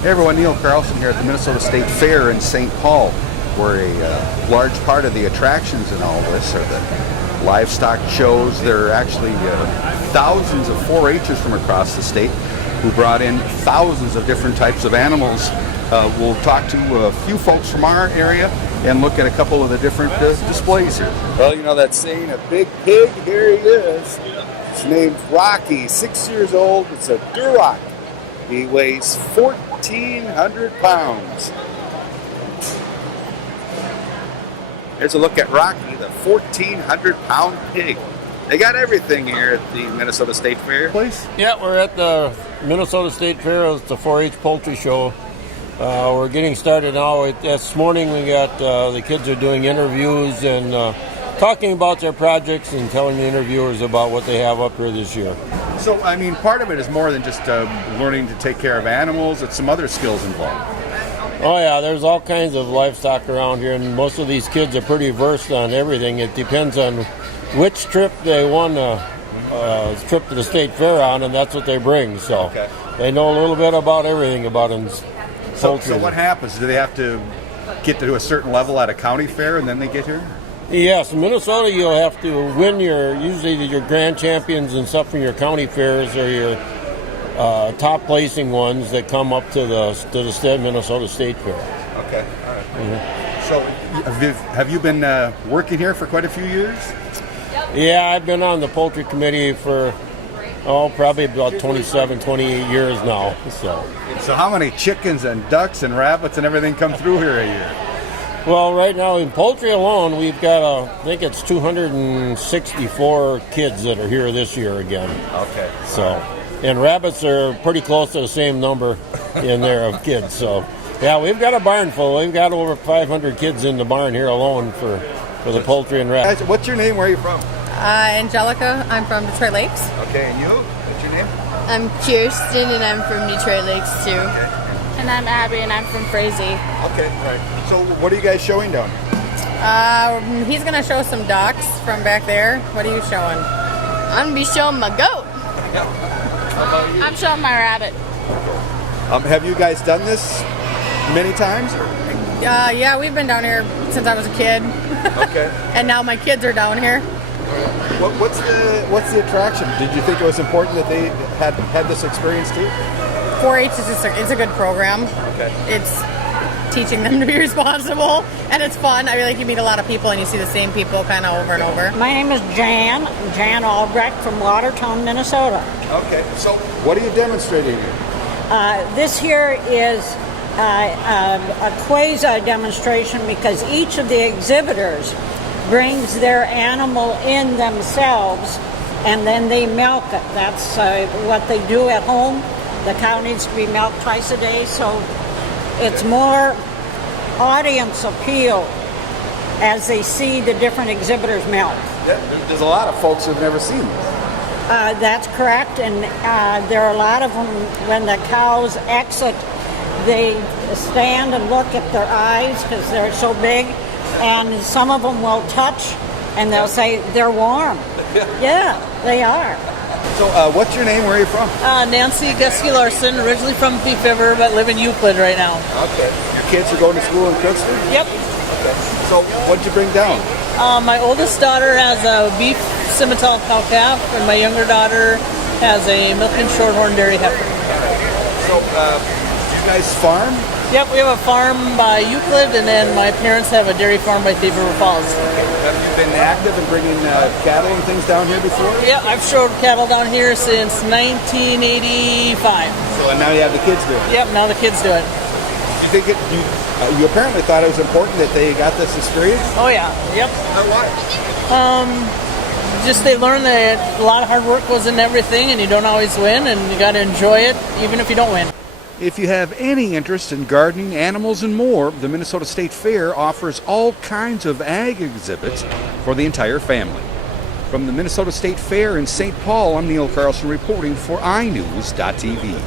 Hey everyone, Neil Carlson here at the Minnesota State Fair in St. Paul, where a large part of the attractions in all this are the livestock shows. There are actually thousands of 4-H'ers from across the state who brought in thousands of different types of animals. We'll talk to a few folks from our area and look at a couple of the different displays here. Well, you know that saying, a big pig, here he is. His name's Rocky, 6 years old. It's a Duroc. He weighs 1,400 pounds. Here's a look at Rocky, the 1,400-pound pig. They got everything here at the Minnesota State Fair. Please? Yeah, we're at the Minnesota State Fair. It's the 4-H poultry show. We're getting started now. This morning we got the kids are doing interviews and talking about their projects and telling the interviewers about what they have up here this year. So, I mean, part of it is more than just learning to take care of animals. It's some other skills involved. Oh, yeah, there's all kinds of livestock around here, and most of these kids are pretty versed on everything. It depends on which trip they won a trip to the state fair on, and that's what they bring. So They know a little bit about everything about them. So what happens? Do they have to get to a certain level at a county fair, and then they get here? Yes, in Minnesota you'll have to win usually your grand champions and stuff from your county fairs or your top placing ones that come up to the Minnesota State Fair. Okay, all right. Mm-hmm. So have you been working here for quite a few years? Yeah, I've been on the poultry committee for probably about 27, 28 years now. So how many chickens and ducks and rabbits and everything come through here a year? Well, right now in poultry alone, we've got, I think it's 264 kids that are here this year again. Okay. And rabbits are pretty close to the same number in there of kids. So, yeah, we've got a barn full. We've got over 500 kids in the barn here alone for the poultry and rabbits. What's your name? Where are you from? Angelica. I'm from Detroit Lakes. Okay, and you? What's your name? I'm Kirsten, and I'm from Detroit Lakes, too. Okay. And I'm Abby, and I'm from Frazee. Okay, right. So what are you guys showing down here? He's going to show some ducks from back there. What are you showing? I'm going to be showing my goat. I'm showing my rabbit. Have you guys done this many times? Yeah, we've been down here since I was a kid. Okay. And now my kids are down here. What's the attraction? Did you think it was important that they had this experience too? 4-H it's a good program. Okay. It's teaching them to be responsible, and it's fun. I really like you meet a lot of people and you see the same people kind of over and over. My name is Jan Albrecht from Watertown, Minnesota. Okay, so what are you demonstrating here? This here is a quasi demonstration because each of the exhibitors brings their animal in themselves and then they milk it. That's what they do at home. The cow needs to be milked twice a day, so it's more audience appeal as they see the different exhibitors milk. There's a lot of folks who've never seen this. That's correct, and there are a lot of them when the cows exit, they stand and look at their eyes because they're so big, and some of them will touch and they'll say they're warm. Yeah, they are. So what's your name? Where are you from? Nancy Geske-Larson, originally from Thief River, but live in Euclid right now. Okay. Your kids are going to school in Crookston? Yep. Okay. So what'd you bring down? My oldest daughter has a beef Simmental cow calf, and my younger daughter has a milking shorthorn dairy heifer. So you guys farm? Yep, we have a farm by Euclid, and then my parents have a dairy farm by Thief River Falls. Okay. Have you been active in bringing cattle and things down here before? Yeah, I've showed cattle down here since 1985. So and now you have the kids doing it? Yep, now the kids do it. You think you apparently thought it was important that they got this experience? Oh yeah, yep. Why? Just they learn that a lot of hard work goes into everything, and you don't always win, and you got to enjoy it even if you don't win. If you have any interest in gardening, animals, and more, the Minnesota State Fair offers all kinds of ag exhibits for the entire family. From the Minnesota State Fair in St. Paul, I'm Neil Carlson reporting for iNews.tv.